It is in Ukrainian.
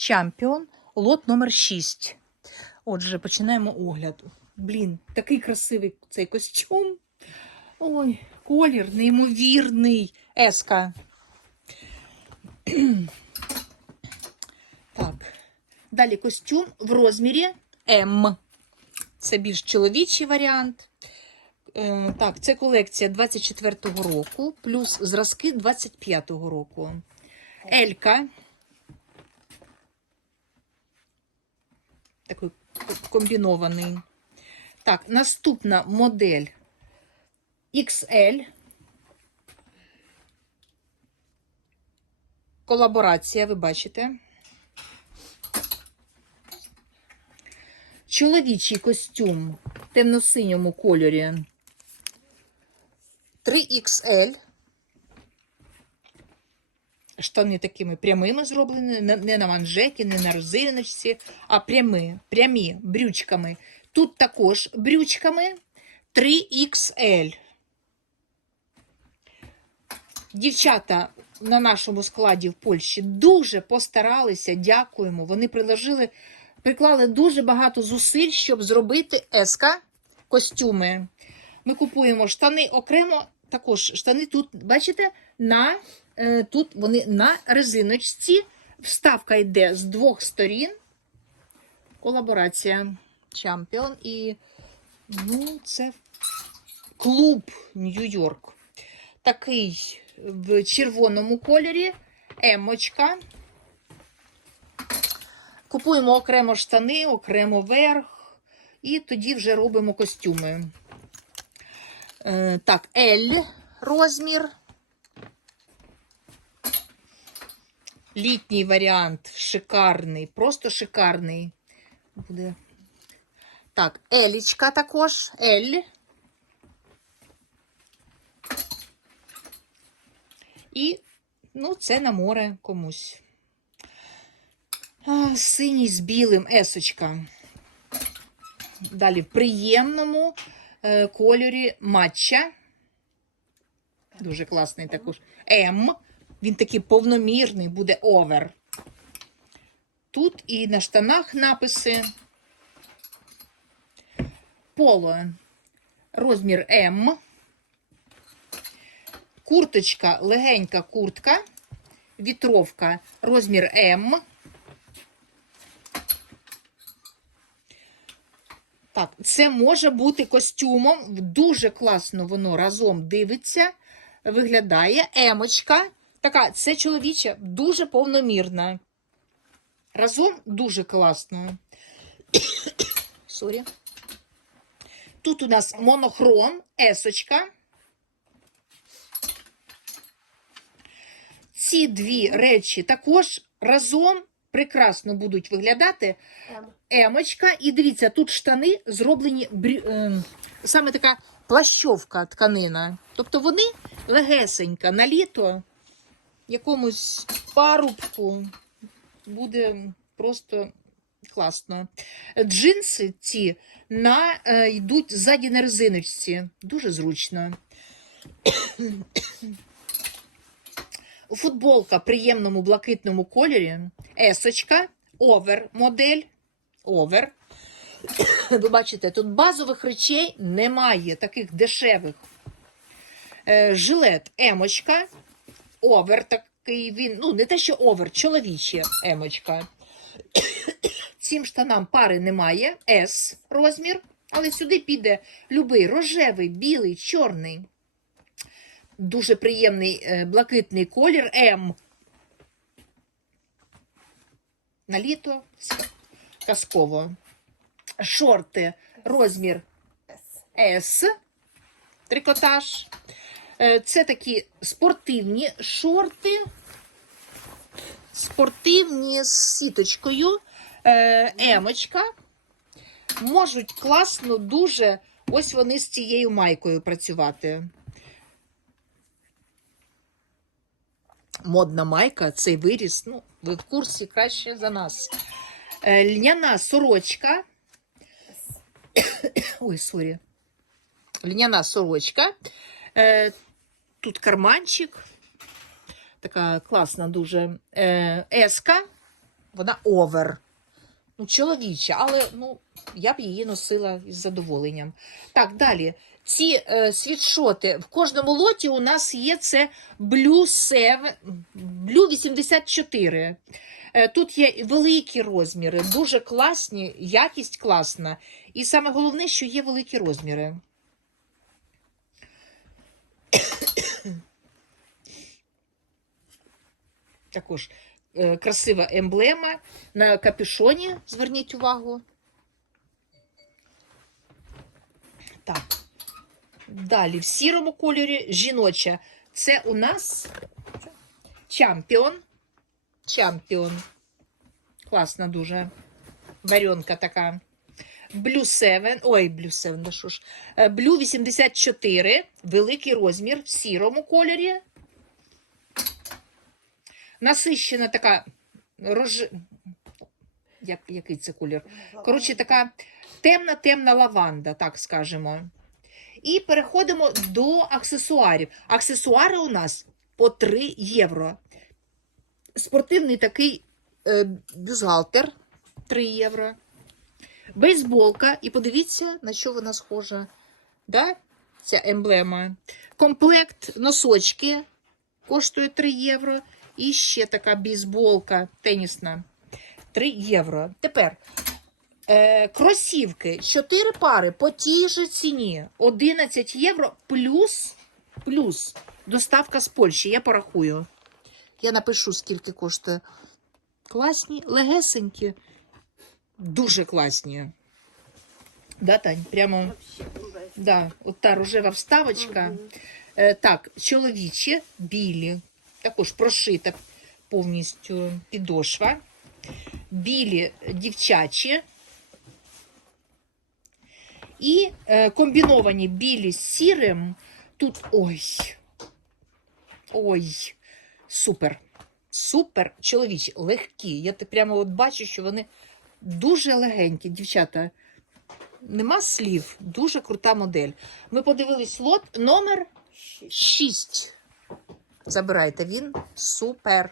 Чампіон, лот номер 6. Отже, починаємо огляд. Блін, такий красивий цей костюм. Ой, колір неймовірний. Еска. Так. Далі костюм в розмірі М. Це більш чоловічий варіант. Е, так, це колекція 24-го року, плюс зразки 25-го року. Елька. Такий комбінований. Так, наступна модель XL. Колаборація, ви бачите. Чоловічий костюм в темно-синьому кольорі 3XL. Штани такими прямими зроблені, не- на манжеті, не на розиночці, а прямі, прямі брючками. Тут також брючками 3XL. Дівчата на нашому складі в Польщі дуже постаралися, дякуємо. Вони приложили, приклали дуже багато зусиль, щоб зробити еска костюми. Ми купуємо штани окремо. Також штани тут, бачите, на, тут вони на резиночці. Вставка йде з двох сторін. Колаборація Чампіон і ну, це клуб Нью-Йорк. Такий в червоному кольорі. Емочка. Купуємо окремо штани, окремо верх, і тоді вже робимо костюми. Е, так, L розмір. Літній варіант шикарний, просто шикарний. Буде. Так, Елічка також. L. І, ну, це на море комусь. А, синій з білим есочка. Далі в приємному е, кольорі матча. Дуже класний також. М. Він такий повномірний, буде овер. Тут і на штанах написи. Поло. Розмір М. Курточка, легенька куртка. Вітровка, розмір М. Так, це може бути костюмом. Дуже класно воно разом дивиться, виглядає. Емочка. Така, це чоловіча, дуже повномірна. Разом дуже класно. Сорі. Тут у нас монохром, есочка. Ці дві речі також разом прекрасно будуть виглядати. Емочка. І дивіться, тут штани зроблені брю... ем, саме така плащовка тканина. Тобто вони легесенька на літо якомусь парубку буде просто класно. Джинси ці на, е, йдуть ззаді на резиночці. Дуже зручно. Футболка в приємному блакитному кольорі. Есочка, овер модель. Овер. Ви бачите, тут базових речей немає, таких дешевих. Е, жилет емочка. Овер такий він. Ну, не те, що овер, чоловіче емочка. Цим штанам пари немає. С розмір. Але сюди піде любий рожевий, білий, чорний. Дуже приємний е, блакитний колір М. На літо казково. Шорти, розмір С. Трикотаж. Е, Це такі спортивні шорти. Спортивні з сіточкою. Е, Емочка. Можуть класно, дуже. Ось вони з цією майкою працювати. Модна майка, цей виріс. Ну, ви в курсі краще за нас. Е, Льняна сорочка. Ой, сорі. Льняна сорочка. Тут карманчик. Така класна дуже е, еска. Вона овер. Ну, чоловіча, але ну, я б її носила із задоволенням. Так, далі. Ці е, світшоти в кожному лоті у нас є це Blue 7, Blue 84. Е, Тут є великі розміри, дуже класні, якість класна. І саме головне, що є великі розміри. Також е, красива емблема на капюшоні. Зверніть увагу. Так. Далі в сірому кольорі жіноча. Це у нас чампіон. Чампіон. Класна дуже. Варенка така. Blue 7. Ой, Blue 7, да що ж. Е, Blue 84. Великий розмір в сірому кольорі. Насищена така рож... Як, який це колір? Коротше, така темна-темна лаванда, так скажемо. І переходимо до аксесуарів. Аксесуари у нас по 3 євро. Спортивний такий е, бюстгальтер 3 євро. Бейсболка. І подивіться, на що вона схожа. Да? Ця емблема. Комплект носочки коштує 3 євро. І ще така бейсболка тенісна. 3 євро. Тепер е, кросівки 4 пари по тій же ціні 11 євро плюс, плюс доставка з Польщі. Я порахую. Я напишу, скільки коштує. Класні, легесенькі, дуже класні. Да, Тань? Прямо, да, от та рожева вставочка. Е, так, чоловічі, білі, також прошита повністю підошва. Білі дівчачі. І е, комбіновані білі з сірим. Тут ой. Ой, супер. Супер чоловічі, легкі. Я прямо от бачу, що вони дуже легенькі, дівчата. Нема слів, дуже крута модель. Ми подивились лот номер 6. Забирайте він супер.